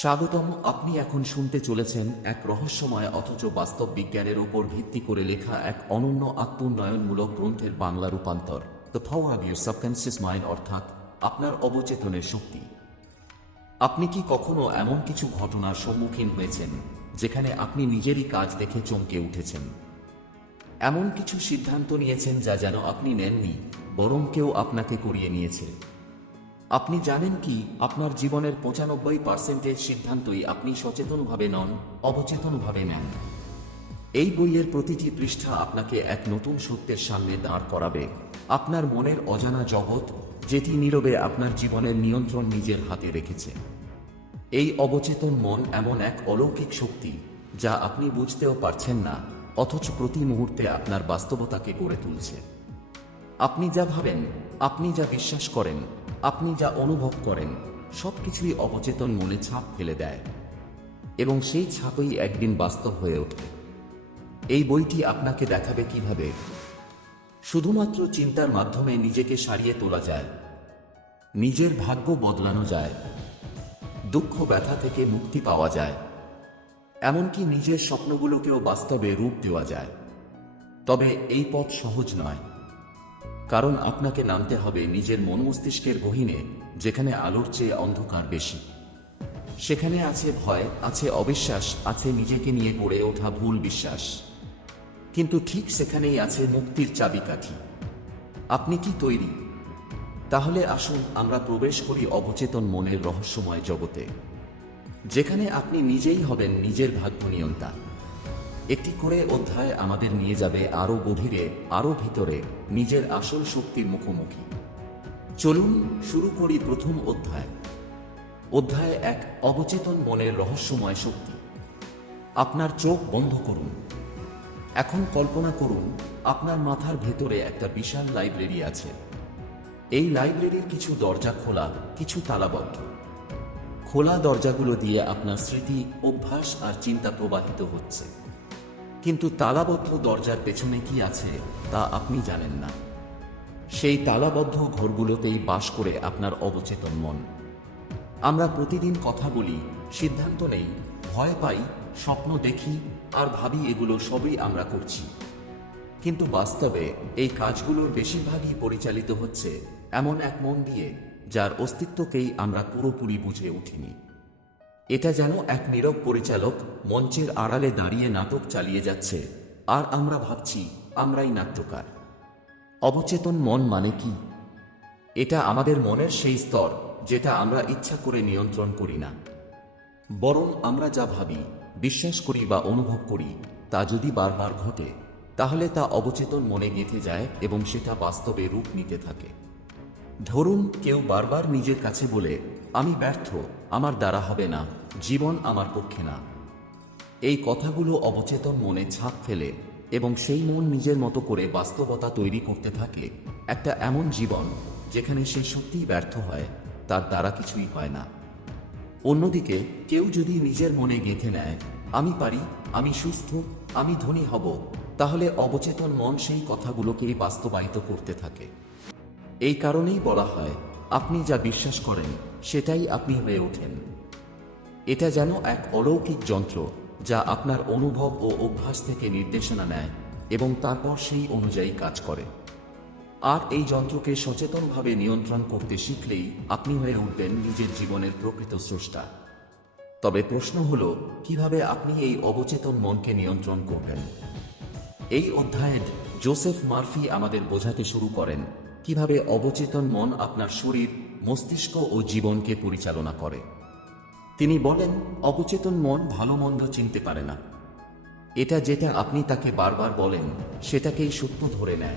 স্বাগতম, আপনি এখন শুনতে চলেছেন এক রহস্যময় অথচ বাস্তব বিজ্ঞানের ওপর ভিত্তি করে লেখা এক অনন্য আত্মোন্নয়নমূলক গ্রন্থের বাংলা রূপান্তর। The power of your subconscious mind অর্থাৎ আপনার অবচেতনের শক্তি। আপনি কি কখনো এমন কিছু ঘটনার সম্মুখীন হয়েছেন, যেখানে আপনি নিজেরই কাজ দেখে চমকে উঠেছেন? এমন কিছু সিদ্ধান্ত নিয়েছেন যা যেন আপনি নেননি, বরং কেউ আপনাকে করিয়ে নিয়েছে। আপনি জানেন কি? আপনার জীবনের পঁচানব্বই পার্সেন্টের সিদ্ধান্তই আপনি সচেতনভাবে নন, অবচেতনভাবে নেন। এই বইয়ের প্রতিটি পৃষ্ঠা আপনাকে এক নতুন সত্যের সামনে দাঁড় করাবে। আপনার মনের অজানা জগৎ, যেটি নীরবে আপনার জীবনের নিয়ন্ত্রণ নিজের হাতে রেখেছে। এই অবচেতন মন এমন এক অলৌকিক শক্তি, যা আপনি বুঝতেও পারছেন না, অথচ প্রতি মুহূর্তে আপনার বাস্তবতাকে গড়ে তুলছে। আপনি যা ভাবেন, আপনি যা বিশ্বাস করেন আপনি যা অনুভব করেন সবকিছুই অবচেতন মনে ছাপ ফেলে দেয় এবং সেই ছাপই একদিন বাস্তব হয়ে ওঠে। এই বইটি আপনাকে দেখাবে কীভাবে? শুধুমাত্র চিন্তার মাধ্যমে নিজেকে সারিয়ে তোলা যায়, নিজের ভাগ্য বদলানো যায়, দুঃখ ব্যথা থেকে মুক্তি পাওয়া যায়, এমনকি নিজের স্বপ্নগুলোকেও বাস্তবে রূপ দেওয়া যায়। তবে এই পথ সহজ নয়। কারণ আপনাকে নামতে হবে নিজের মন মস্তিষ্কের গহীনে, যেখানে আলোর চেয়ে অন্ধকার বেশি। সেখানে আছে ভয়, আছে অবিশ্বাস, আছে নিজেকে নিয়ে গড়ে ওঠা ভুল বিশ্বাস। কিন্তু ঠিক সেখানেই আছে মুক্তির চাবিকাঠি। আপনি কি তৈরি? তাহলে আসুন আমরা প্রবেশ করি অবচেতন মনের রহস্যময় জগতে। যেখানে আপনি নিজেই হবেন নিজের ভাগ্য নিয়ন্তা। একটি করে অধ্যায় আমাদের নিয়ে যাবে আরও গভীরে আরও ভিতরে, নিজের আসল শক্তির মুখোমুখি। চলুন শুরু করি প্রথম অধ্যায়। অধ্যায় এক, অবচেতন মনের রহস্যময় শক্তি। আপনার চোখ বন্ধ করুন। এখন কল্পনা করুন, আপনার মাথার ভেতরে একটা বিশাল লাইব্রেরি আছে। এই লাইব্রেরির কিছু দরজা খোলা, কিছু তালাবদ্ধ। খোলা দরজাগুলো দিয়ে আপনার স্মৃতি, অভ্যাস আর চিন্তা প্রবাহিত হচ্ছে। কিন্তু তালাবদ্ধ দরজার পেছনে কি আছে, তা আপনি জানেন না। সেই তালাবদ্ধ ঘরগুলোতেই বাস করে আপনার অবচেতন মন। আমরা প্রতিদিন কথা বলি, সিদ্ধান্ত নেই, ভয় পাই, স্বপ্ন দেখি, আর ভাবি এগুলো সবই আমরা করছি। কিন্তু বাস্তবে এই কাজগুলোর বেশিরভাগই পরিচালিত হচ্ছে এমন এক মন দিয়ে, যার অস্তিত্বকেই আমরা পুরোপুরি বুঝে উঠিনি। এটা যেন এক নীরব পরিচালক মঞ্চের আড়ালে দাঁড়িয়ে নাটক চালিয়ে যাচ্ছে। আর আমরা ভাবছি, আমরাই নাট্যকার। অবচেতন মন মানে কি? এটা আমাদের মনের সেই স্তর, যেটা আমরা ইচ্ছা করে নিয়ন্ত্রণ করি না। বরং আমরা যা ভাবি, বিশ্বাস করি বা অনুভব করি, তা যদি বারবার ঘটে, তাহলে তা অবচেতন মনে গেঁথে যায় এবং সেটা বাস্তবে রূপ নিতে থাকে। ধরুন কেউ বারবার নিজের কাছে বলে, আমি ব্যর্থ। আমার দ্বারা হবে না, জীবন আমার পক্ষে না। এই কথাগুলো অবচেতন মনে ছাপ ফেলে এবং সেই মন নিজের মতো করে বাস্তবতা তৈরি করতে থাকে। একটা এমন জীবন যেখানে সে সত্যিই ব্যর্থ হয়, তার দ্বারা কিছুই হয় না। অন্যদিকে, কেউ যদি নিজের মনে গেঁথে নেয়, আমি পারি, আমি সুস্থ, আমি ধনী হব তাহলে অবচেতন মন সেই কথাগুলোকেই বাস্তবায়িত করতে থাকে। এই কারণেই বলা হয় আপনি যা বিশ্বাস করেন, সেটাই আপনি হয়ে ওঠেন। এটা যেন এক অলৌকিক যন্ত্র যা আপনার অনুভব ও অভ্যাস থেকে নির্দেশনা নেয় এবং তারপর সেই অনুযায়ী কাজ করে। আর এই যন্ত্রকে সচেতনভাবে নিয়ন্ত্রণ করতে শিখলেই আপনি হয়ে উঠবেন নিজের জীবনের প্রকৃত স্রষ্টা। তবে প্রশ্ন হল, কীভাবে আপনি এই অবচেতন মনকে নিয়ন্ত্রণ করবেন? এই অধ্যায়ে জোসেফ মার্ফি আমাদের বোঝাতে শুরু করেন কীভাবে অবচেতন মন আপনার শরীর, মস্তিষ্ক ও জীবনকে পরিচালনা করে? তিনি বলেন, অবচেতন মন ভালো মন্দ চিনতে পারে না। এটা যেটা আপনি তাকে বারবার বলেন, সেটাকেই সত্য ধরে নেয়।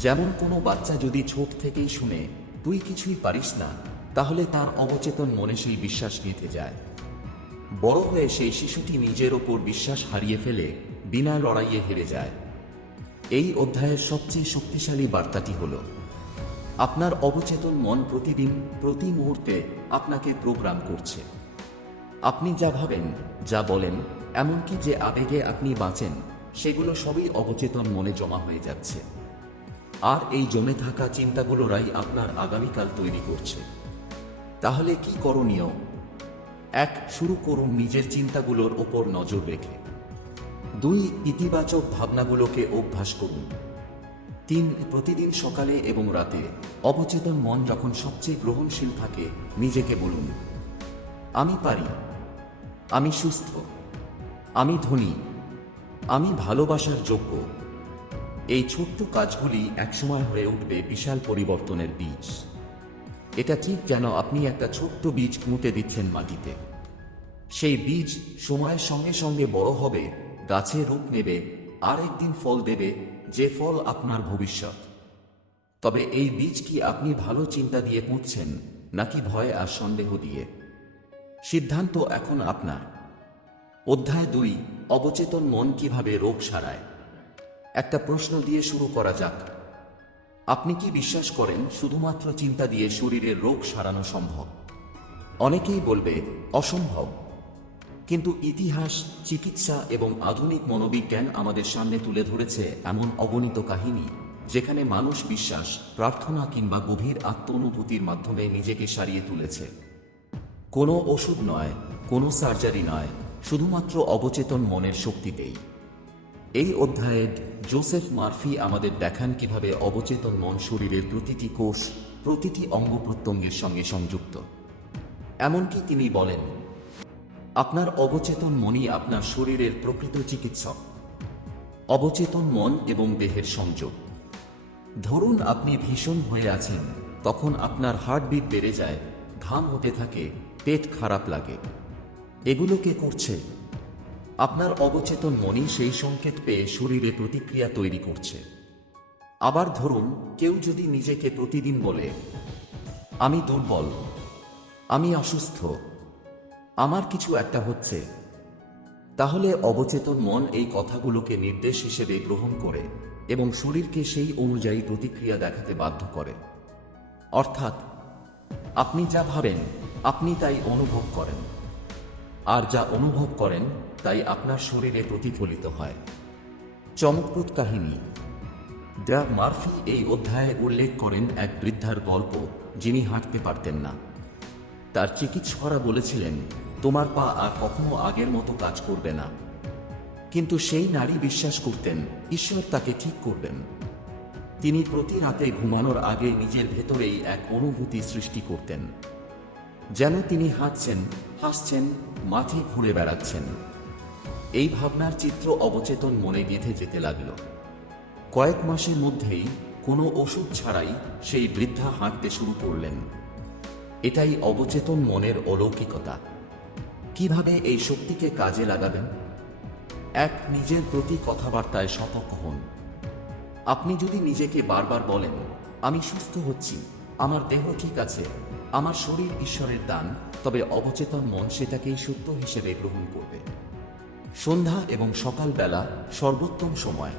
যেমন কোনো বাচ্চা যদি ছোট থেকেই শুনে, তুই কিছুই পারিস না, তাহলে তার অবচেতন মনে সেই বিশ্বাস গেঁথে যায়। বড় হয়ে সেই শিশুটি নিজের ওপর বিশ্বাস হারিয়ে ফেলে, বিনা লড়াইয়ে হেরে যায়। এই অধ্যায়ের সবচেয়ে শক্তিশালী বার্তাটি হল, আপনার অবচেতন মন প্রতিদিন, প্রতি মুহূর্তে আপনাকে প্রোগ্রাম করছে। আপনি যা ভাবেন, যা বলেন, এমনকি যে আবেগে আপনি বাঁচেন, সেগুলো সবই অবচেতন মনে জমা হয়ে যাচ্ছে। আর এই জমে থাকা চিন্তাগুলোরাই আপনার আগামীকাল তৈরি করছে। তাহলে কি করণীয়? এক, শুরু করুন নিজের চিন্তাগুলোর ওপর নজর রেখে। দুই ইতিবাচক ভাবনাগুলোকে অভ্যাস করুন। তিন, প্রতিদিন সকালে এবং রাতে অবচেতন মন যখন সবচেয়ে গ্রহণশীল থাকে, নিজেকে বলুন, আমি পারি, আমি সুস্থ, আমি ধনী, আমি ভালোবাসার যোগ্য। এই ছোট্ট কাজগুলি একসময় হয়ে উঠবে বিশাল পরিবর্তনের বীজ। এটা ঠিক যেন আপনি একটা ছোট্ট বীজ পুঁতে দিচ্ছেন মাটিতে। সেই বীজ সময়ের সঙ্গে সঙ্গে বড় হবে গাছে রূপ নেবে আর একদিন ফল দেবে, যে ফল আপনার ভবিষ্যৎ। তবে এই বীজ কি আপনি ভালো চিন্তা দিয়ে পুঁতছেন, নাকি ভয় আর সন্দেহ দিয়ে? সিদ্ধান্ত এখন আপনার। অধ্যায় দুই, অবচেতন মন কীভাবে রোগ সারায়? একটা প্রশ্ন দিয়ে শুরু করা যাক। আপনি কি বিশ্বাস করেন শুধুমাত্র চিন্তা দিয়ে শরীরের রোগ সারানো সম্ভব? অনেকেই বলবে, অসম্ভব। কিন্তু ইতিহাস, চিকিৎসা এবং আধুনিক মনোবিজ্ঞান আমাদের সামনে তুলে ধরেছে এমন অগণিত কাহিনী, যেখানে মানুষ বিশ্বাস, প্রার্থনা কিংবা গভীর আত্ম অনুভূতির মাধ্যমে নিজেকে সারিয়ে তুলেছে। কোনো ওষুধ নয়, কোনো সার্জারি নয়, শুধুমাত্র অবচেতন মনের শক্তিতেই এই অধ্যায়ে জোসেফ মার্ফি আমাদের দেখান কীভাবে অবচেতন মন শরীরের প্রতিটি কোষ, প্রতিটি অঙ্গ প্রত্যঙ্গের সঙ্গে সংযুক্ত। এমনকি তিনি বলেন আপনার অবচেতন মনই আপনার শরীরের প্রকৃত চিকিৎসক। অবচেতন মন এবং দেহের সংযোগ। ধরুন আপনি ভীষণ হয়ে আছেন, তখন আপনার হার্টবিট বেড়ে যায়, ঘাম হতে থাকে, পেট খারাপ লাগে। এগুলো কে করছে? আপনার অবচেতন মনই সেই সংকেত পেয়ে শরীরে প্রতিক্রিয়া তৈরি করছে। আবার ধরুন, কেউ যদি নিজেকে প্রতিদিন বলে, আমি দুর্বল, আমি অসুস্থ আমার কিছু একটা হচ্ছে। তাহলে অবচেতন মন এই কথাগুলোকে নির্দেশ হিসেবে গ্রহণ করে এবং শরীরকে সেই অনুযায়ী প্রতিক্রিয়া দেখাতে বাধ্য করে। অর্থাৎ, আপনি যা ভাবেন, আপনি তাই অনুভব করেন। আর যা অনুভব করেন, তাই আপনার শরীরে প্রতিফলিত হয়। চমকপ্রদ কাহিনী। দ্য মার্ফি এই অধ্যায়ে উল্লেখ করেন এক বৃদ্ধার গল্প যিনি হাঁটতে পারতেন না। তার চিকিৎসকরা বলেছিলেন তোমার পা আর কখনো আগের মতো কাজ করবে না। কিন্তু সেই নারী বিশ্বাস করতেন, ঈশ্বর তাকে ঠিক করবেন। তিনি প্রতি রাতে ঘুমানোর আগে নিজের ভেতরেই এক অনুভূতি সৃষ্টি করতেন। যেন তিনি হাঁটছেন, হাসছেন মাথে ঘুরে বেড়াচ্ছেন। এই ভাবনার চিত্র অবচেতন মনে গেঁথে যেতে লাগল। কয়েক মাসের মধ্যেই কোনো ওষুধ ছাড়াই সেই বৃদ্ধা হাঁটতে শুরু করলেন। এটাই অবচেতন মনের অলৌকিকতা। কীভাবে এই শক্তিকে কাজে লাগাবেন? এক, নিজের প্রতি কথাবার্তায় সতর্ক হন। আপনি যদি নিজেকে বারবার বলেন, আমি সুস্থ হচ্ছি, আমার দেহ ঠিক আছে, আমার শরীর ঈশ্বরের দান, তবে অবচেতন মন সেটাকেই সত্য হিসেবে গ্রহণ করবে। সন্ধ্যা এবং সকালবেলা সর্বোত্তম সময়।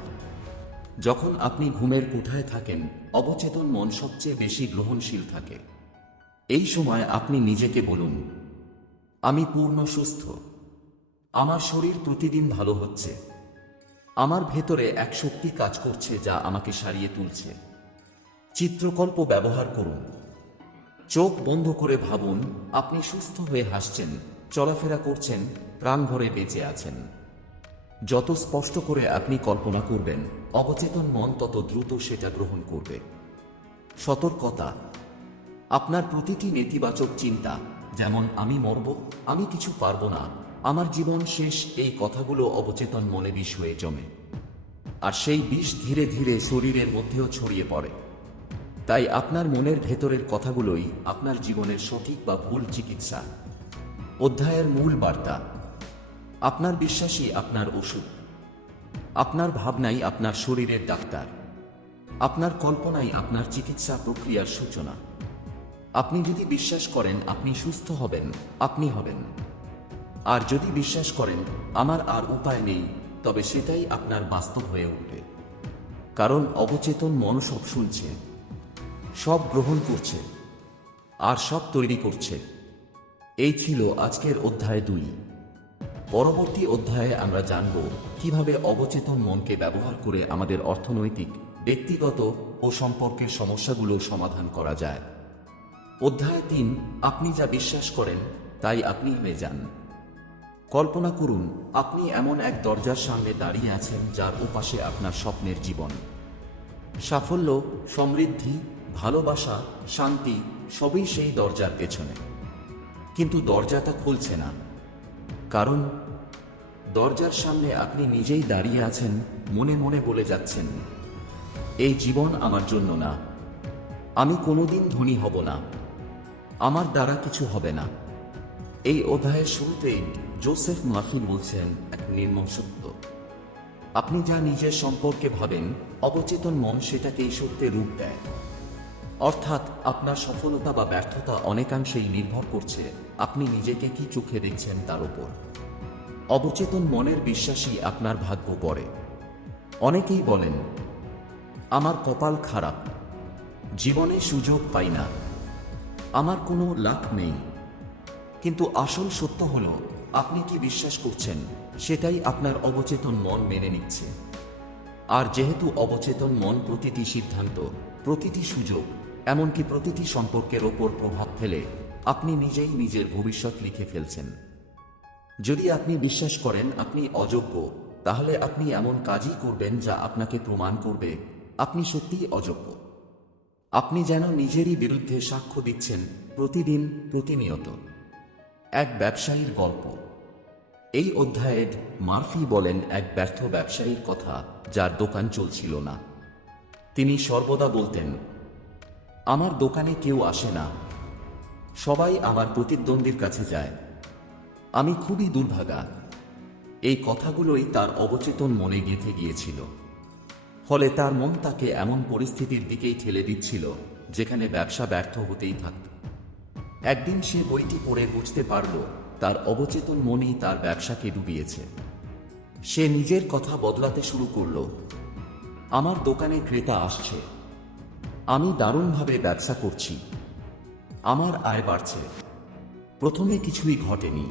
যখন আপনি ঘুমের কোঠায় থাকেন, অবচেতন মন সবচেয়ে বেশি গ্রহণশীল থাকে। এই সময় আপনি নিজেকে বলুন আমি পূর্ণ সুস্থ। আমার শরীর প্রতিদিন ভালো হচ্ছে। আমার ভেতরে এক শক্তি কাজ করছে যা আমাকে সারিয়ে তুলছে। চিত্রকল্প ব্যবহার করুন। চোখ বন্ধ করে ভাবুন, আপনি সুস্থ হয়ে হাসছেন, চলাফেরা করছেন প্রাণ ভরে বেঁচে আছেন। যত স্পষ্ট করে আপনি কল্পনা করবেন, অবচেতন মন তত দ্রুত সেটা গ্রহণ করবে। সতর্কতা। আপনার প্রতিটি নেতিবাচক চিন্তা যেমন আমি মরব, আমি কিছু পারব না। আমার জীবন শেষ, এই কথাগুলো অবচেতন মনে বিষ হয়ে জমে। আর সেই বিষ ধীরে ধীরে শরীরের মধ্যেও ছড়িয়ে পড়ে। তাই আপনার মনের ভেতরের কথাগুলোই আপনার জীবনের সঠিক বা ভুল চিকিৎসা। অধ্যায়ের মূল বার্তা, আপনার বিশ্বাসই আপনার ওষুধ। আপনার ভাবনাই আপনার শরীরের ডাক্তার। আপনার কল্পনাই আপনার চিকিৎসা প্রক্রিয়ার সূচনা। আপনি যদি বিশ্বাস করেন, আপনি সুস্থ হবেন, আপনি হবেন। আর যদি বিশ্বাস করেন, আমার আর উপায় নেই, তবে সেটাই আপনার বাস্তব হয়ে উঠবে। কারণ অবচেতন মন সব শুনছে, সব গ্রহণ করছে, আর সব তৈরি করছে। এই ছিল আজকের অধ্যায় দুই। পরবর্তী অধ্যায়ে আমরা জানব কীভাবে অবচেতন মনকে ব্যবহার করে আমাদের অর্থনৈতিক, ব্যক্তিগত ও সম্পর্কের সমস্যাগুলো সমাধান করা যায়। অধ্যায় তিন, আপনি যা বিশ্বাস করেন, তাই আপনি হয়ে যান। কল্পনা করুন, আপনি এমন এক দরজার সামনে দাঁড়িয়ে আছেন, যার ওপাশে আপনার স্বপ্নের জীবন। সাফল্য, সমৃদ্ধি, ভালোবাসা, শান্তি, সবই সেই দরজার পেছনে। কিন্তু দরজাটা খুলছে না। কারণ, দরজার সামনে আপনি নিজেই দাঁড়িয়ে আছেন, মনে মনে বলে যাচ্ছেন, এই জীবন আমার জন্য না। আমি কোনোদিন ধনী হব না। আমার দ্বারা কিছু হবে না। এই অধ্যায়ের শুরুতেই জোসেফ মাফি বলছেন এক নির্মম সত্য। আপনি যা নিজের সম্পর্কে ভাবেন, অবচেতন মন সেটাকেই সত্যে রূপ দেয়। অর্থাৎ আপনার সফলতা বা ব্যর্থতা অনেকাংশেই নির্ভর করছে আপনি নিজেকে কি চোখে দেখছেন তার উপর। অবচেতন মনের বিশ্বাসই আপনার ভাগ্য পড়ে অনেকেই বলেন, আমার কপাল খারাপ, জীবনে সুযোগ পাই না। আমার কোনো লাভ নেই। কিন্তু আসল সত্য হল, আপনি কি বিশ্বাস করছেন, সেটাই আপনার অবচেতন মন মেনে নিচ্ছে। আর যেহেতু অবচেতন মন প্রতিটি সিদ্ধান্ত, প্রতিটি সুযোগ, এমনকি প্রতিটি সম্পর্কের ওপর প্রভাব ফেলে, আপনি নিজেই নিজের ভবিষ্যৎ লিখে ফেলছেন। যদি আপনি বিশ্বাস করেন আপনি অযোগ্য, তাহলে আপনি এমন কাজই করবেন যা আপনাকে প্রমাণ করবে, আপনি সত্যিই অযোগ্য। আপনি যেন নিজেরই বিরুদ্ধে সাক্ষ্য দিচ্ছেন প্রতিদিন প্রতিনিয়ত। এক ব্যবসায়ীর গল্প। এই অধ্যায়ে মার্ফি বলেন এক ব্যর্থ ব্যবসায়ীর কথা যার দোকান চলছিল না। তিনি সর্বদা বলতেন, আমার দোকানে কেউ আসে না। সবাই আমার প্রতিদ্বন্দ্বীর কাছে যায়। আমি খুবই দুর্ভাগা। এই কথাগুলোই তার অবচেতন মনে গেঁথে গিয়েছিল। ফলে তার মন তাকে এমন পরিস্থিতির দিকেই ঠেলে দিচ্ছিল, যেখানে ব্যবসা ব্যর্থ হতেই থাকত। একদিন সে বইটি পড়ে বুঝতে পারল, তার অবচেতন মনেই তার ব্যবসাকে ডুবিয়েছে। সে নিজের কথা বদলাতে শুরু করল, আমার দোকানে ক্রেতা আসছে। আমি দারুণভাবে ব্যবসা করছি। আমার আয় বাড়ছে। প্রথমে কিছুই ঘটেনি।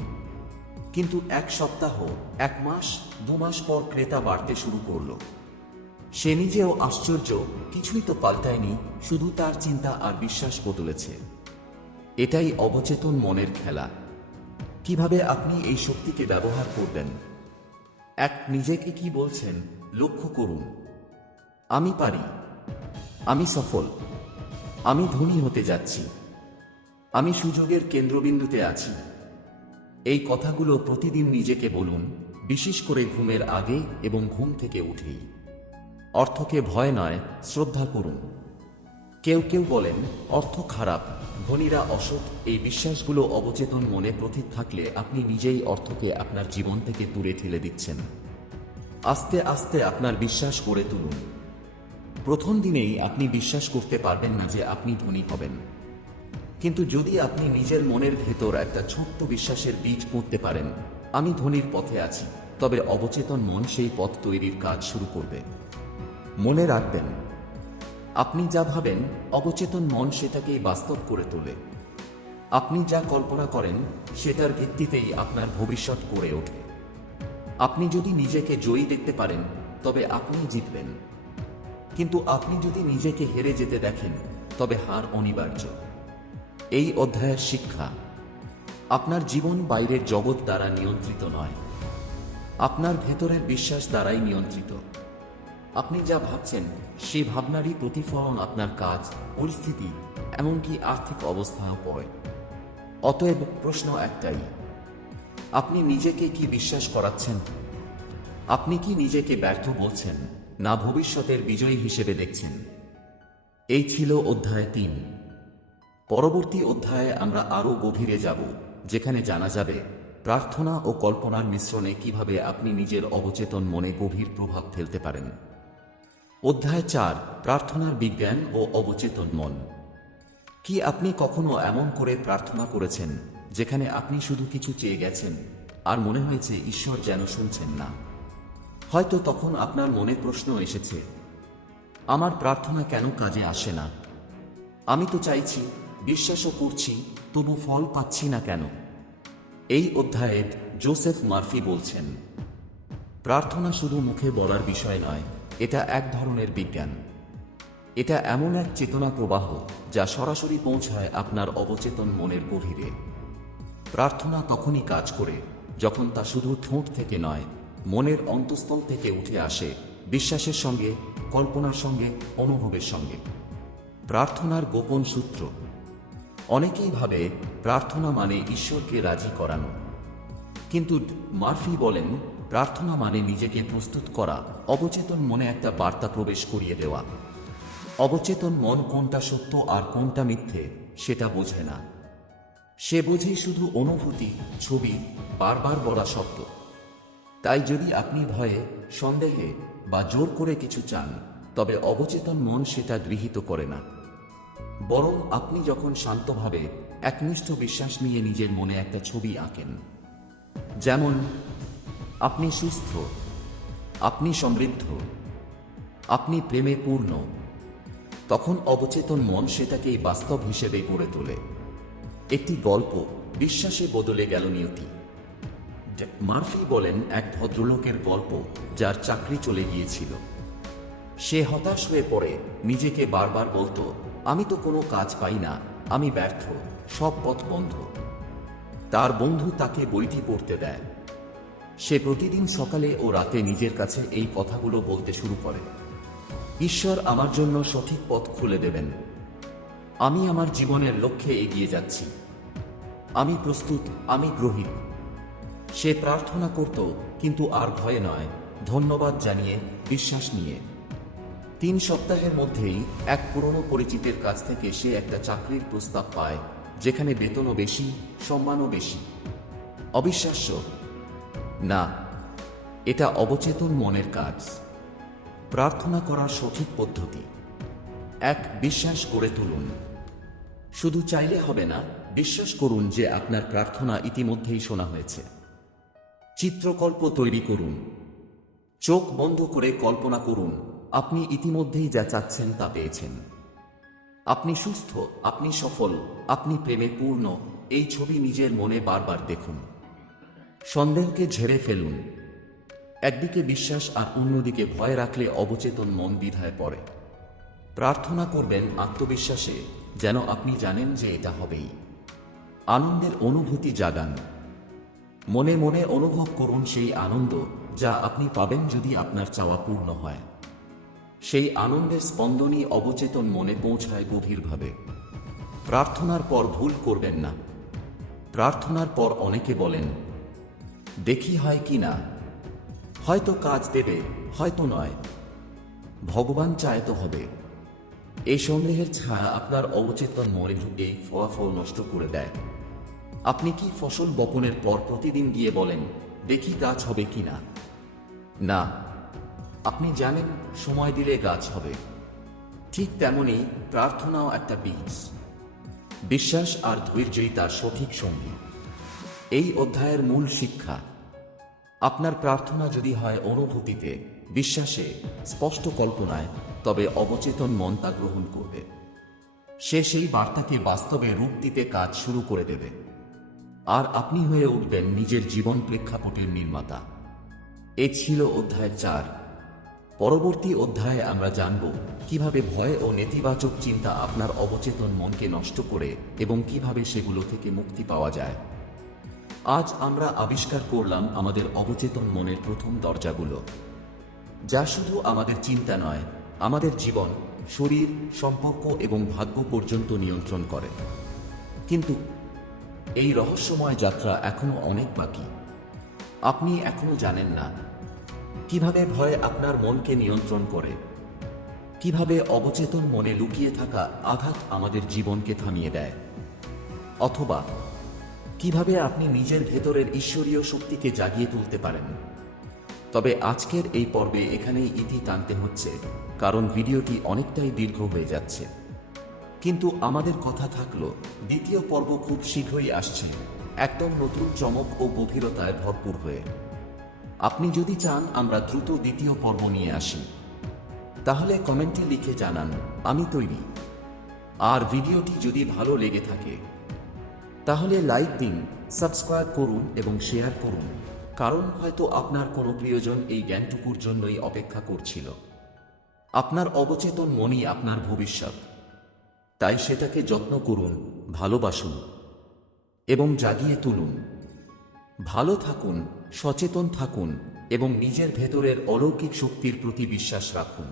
কিন্তু এক সপ্তাহ, এক মাস, দু মাস পর ক্রেতা বাড়তে শুরু করল। সে নিজেও আশ্চর্য, কিছুই তো পাল্টায়নি, শুধু তার চিন্তা আর বিশ্বাস বদলেছে। এটাই অবচেতন মনের খেলা। কীভাবে আপনি এই শক্তিকে ব্যবহার করবেন? এক নিজেকে কি বলছেন, লক্ষ্য করুন। আমি পারি। আমি সফল। আমি ধনী হতে যাচ্ছি। আমি সুযোগের কেন্দ্রবিন্দুতে আছি। এই কথাগুলো প্রতিদিন নিজেকে বলুন, বিশেষ করে ঘুমের আগে এবং ঘুম থেকে উঠেই। অর্থকে ভয় নয়, শ্রদ্ধা করুন। কেউ কেউ বলেন, অর্থ খারাপ। ধনীরা অসৎ, এই বিশ্বাসগুলো অবচেতন মনে প্রতীক থাকলে আপনি নিজেই অর্থকে আপনার জীবন থেকে দূরে ঠেলে দিচ্ছেন। আস্তে আস্তে আপনার বিশ্বাস করে তুলুন। প্রথম দিনেই আপনি বিশ্বাস করতে পারবেন না যে আপনি ধনী হবেন। কিন্তু যদি আপনি নিজের মনের ভেতর একটা ছোট্ট বিশ্বাসের বীজ পুঁততে পারেন, আমি ধনীর পথে আছি তবে অবচেতন মন সেই পথ তৈরির কাজ শুরু করবে। মনে রাখবেন, আপনি যা ভাবেন, অবচেতন মন সেটাকেই বাস্তব করে তোলে। আপনি যা কল্পনা করেন, সেটার ভিত্তিতেই আপনার ভবিষ্যৎ গড়ে ওঠে। আপনি যদি নিজেকে জয়ী দেখতে পারেন, তবে আপনি জিতবেন। কিন্তু আপনি যদি নিজেকে হেরে যেতে দেখেন, তবে হার অনিবার্য। এই অধ্যায়ের শিক্ষা, আপনার জীবন বাইরের জগৎ দ্বারা নিয়ন্ত্রিত নয়। আপনার ভেতরের বিশ্বাস দ্বারাই নিয়ন্ত্রিত। আপনি যা ভাবছেন সেই ভাবনারই প্রতিফলন আপনার কাজ, পরিস্থিতি, এমনকি আর্থিক অবস্থাও পড়ে। অতএব প্রশ্ন একটাই, আপনি নিজেকে কি বিশ্বাস করাচ্ছেন? আপনি কি নিজেকে ব্যর্থ বলছেন, না ভবিষ্যতের বিজয়ী হিসেবে দেখছেন? এই ছিল অধ্যায় তিন। পরবর্তী অধ্যায়ে আমরা আরও গভীরে যাব, যেখানে জানা যাবে, প্রার্থনা ও কল্পনার মিশ্রণে কীভাবে আপনি নিজের অবচেতন মনে গভীর প্রভাব ফেলতে পারেন। অধ্যায় চার প্রার্থনার বিজ্ঞান ও অবচেতন মন। কি আপনি কখনো এমন করে প্রার্থনা করেছেন, যেখানে আপনি শুধু কিছু চেয়ে গেছেন, আর মনে হয়েছে ঈশ্বর যেন শুনছেন না? হয়তো তখন আপনার মনে প্রশ্ন এসেছে, আমার প্রার্থনা কেন কাজে আসে না? আমি তো চাইছি, বিশ্বাসও করছি, তবু ফল পাচ্ছি না কেন? এই অধ্যায়ে জোসেফ মার্ফি বলছেন, প্রার্থনা শুধু মুখে বলার বিষয় নয় এটা এক ধরনের বিজ্ঞান। এটা এমন এক চেতনা প্রবাহ যা সরাসরি পৌঁছায় আপনার অবচেতন মনের গভীরে। প্রার্থনা তখনই কাজ করে, যখন তা শুধু ঠোঁট থেকে নয়, মনের অন্তঃস্থল থেকে উঠে আসে বিশ্বাসের সঙ্গে, কল্পনার সঙ্গে, অনুভবের সঙ্গে। প্রার্থনার গোপন সূত্র। অনেকেই ভাবে প্রার্থনা মানে ঈশ্বরকে রাজি করানো। কিন্তু মার্ফি বলেন প্রার্থনা মানে নিজেকে প্রস্তুত করা, অবচেতন মনে একটা বার্তা প্রবেশ করিয়ে দেওয়া। অবচেতন মন কোনটা সত্য আর কোনটা মিথ্যে, সেটা বোঝে না। সে বোঝে শুধু অনুভূতি, ছবি, বারবার বলা শব্দ। তাই যদি আপনি ভয়ে, সন্দেহে বা জোর করে কিছু চান, তবে অবচেতন মন সেটা গৃহীত করে না। বরং আপনি যখন শান্তভাবে, একনিষ্ঠ বিশ্বাস নিয়ে নিজের মনে একটা ছবি আঁকেন। যেমন আপনি সুস্থ, আপনি সমৃদ্ধ, আপনি প্রেমে পূর্ণ, তখন অবচেতন মন সেটাকেই বাস্তব হিসেবে গড়ে তোলে। একটি গল্প বিশ্বাসে বদলে গেল নিয়তি। মার্ফি বলেন এক ভদ্রলোকের গল্প যার চাকরি চলে গিয়েছিল। সে হতাশ হয়ে পড়ে, নিজেকে বারবার বলতো, আমি তো কোনো কাজ পাই না, আমি ব্যর্থ, সব পথ বন্ধ। তার বন্ধু তাকে বইটি পড়তে দেয়। সে প্রতিদিন সকালে ও রাতে নিজের কাছে এই কথাগুলো বলতে শুরু করে। ঈশ্বর আমার জন্য সঠিক পথ খুলে দেবেন। আমি আমার জীবনের লক্ষ্যে এগিয়ে যাচ্ছি। আমি প্রস্তুত, আমি গ্রহীত। সে প্রার্থনা করত, কিন্তু আর ভয়ে নয়, ধন্যবাদ জানিয়ে, বিশ্বাস নিয়ে। তিন সপ্তাহের মধ্যেই এক পুরনো পরিচিতের কাছ থেকে সে একটা চাকরির প্রস্তাব পায়, যেখানে বেতনও বেশি, সম্মানও বেশি। অবিশ্বাস্য না, এটা অবচেতন মনের কাজ। প্রার্থনা করার সঠিক পদ্ধতি। এক, বিশ্বাস করে তুলুন। শুধু চাইলে হবে না, বিশ্বাস করুন যে আপনার প্রার্থনা ইতিমধ্যেই শোনা হয়েছে। চিত্রকল্প তৈরি করুন। চোখ বন্ধ করে কল্পনা করুন, আপনি ইতিমধ্যেই যা চাচ্ছেন তা পেয়েছেন। আপনি সুস্থ, আপনি সফল, আপনি প্রেমে পূর্ণ, এই ছবি নিজের মনে বারবার দেখুন। সন্দেহকে ঝেড়ে ফেলুন। একদিকে বিশ্বাস আর অন্যদিকে ভয় রাখলে অবচেতন মন দ্বিধায় পড়ে। প্রার্থনা করবেন আত্মবিশ্বাসে, যেন আপনি জানেন যে এটা হবেই। আনন্দের অনুভূতি জাগান। মনে মনে অনুভব করুন সেই আনন্দ যা আপনি পাবেন যদি আপনার চাওয়া পূর্ণ হয়। সেই আনন্দের স্পন্দনই অবচেতন মনে পৌঁছায় গভীরভাবে। প্রার্থনার পর ভুল করবেন না। প্রার্থনার পর অনেকে বলেন দেখি হয় কি না? হয়তো কাজ দেবে, হয়তো নয়। ভগবান চায় তো হবে। এই সন্দেহের ছায়া আপনার অবচেতন মনে ঢুকে ফলাফল নষ্ট করে দেয়। আপনি কি ফসল বপনের পর প্রতিদিন গিয়ে বলেন, দেখি গাছ হবে কি না? না। আপনি জানেন, সময় দিলে গাছ হবে। ঠিক তেমনি প্রার্থনাও একটা বীজ। বিশ্বাস আর ধৈর্যই তার সঠিক সঙ্গী। এই অধ্যায়ের মূল শিক্ষা। আপনার প্রার্থনা যদি হয় অনুভূতিতে, বিশ্বাসে, স্পষ্ট কল্পনায়, তবে অবচেতন মন তা গ্রহণ করবে। সে সেই বার্তাকে বাস্তবে রূপ দিতে কাজ শুরু করে দেবে। আর আপনি হয়ে উঠবেন নিজের জীবন প্রেক্ষাপটের নির্মাতা। এ ছিল অধ্যায় চার। পরবর্তী অধ্যায়ে আমরা জানব কীভাবে ভয় ও নেতিবাচক চিন্তা আপনার অবচেতন মনকে নষ্ট করে এবং কীভাবে সেগুলো থেকে মুক্তি পাওয়া যায়। আজ আমরা আবিষ্কার করলাম আমাদের অবচেতন মনের প্রথম দরজাগুলো। যা শুধু আমাদের চিন্তা নয়, আমাদের জীবন, শরীর, সম্পর্ক এবং ভাগ্য পর্যন্ত নিয়ন্ত্রণ করে। কিন্তু এই রহস্যময় যাত্রা এখনও অনেক বাকি। আপনি এখনও জানেন না কীভাবে ভয় আপনার মনকে নিয়ন্ত্রণ করে, কীভাবে অবচেতন মনে লুকিয়ে থাকা আঘাত আমাদের জীবনকে থামিয়ে দেয়, অথবা কীভাবে আপনি নিজের ভেতরের ঈশ্বরীয় শক্তিকে জাগিয়ে তুলতে পারেন? তবে আজকের এই পর্বে এখানেই ইতি টানতে হচ্ছে, কারণ ভিডিওটি অনেকটাই দীর্ঘ হয়ে যাচ্ছে। কিন্তু আমাদের কথা থাকল, দ্বিতীয় পর্ব খুব শীঘ্রই আসছে, একদম নতুন চমক ও গভীরতায় ভরপুর হয়ে। আপনি যদি চান আমরা দ্রুত দ্বিতীয় পর্ব নিয়ে আসি, তাহলে কমেন্টে লিখে জানান, আমি তৈরি। আর ভিডিওটি যদি ভালো লেগে থাকে তাহলে লাইক দিন, সাবস্ক্রাইব করুন এবং শেয়ার করুন। কারণ হয়তো আপনার কোনো প্রিয়জন এই জ্ঞানটুকুর জন্যই অপেক্ষা করছিল। আপনার অবচেতন মনই আপনার ভবিষ্যৎ। তাই সেটাকে যত্ন করুন, ভালোবাসুন এবং জাগিয়ে তুলুন। ভালো থাকুন, সচেতন থাকুন এবং নিজের ভেতরের অলৌকিক শক্তির প্রতি বিশ্বাস রাখুন।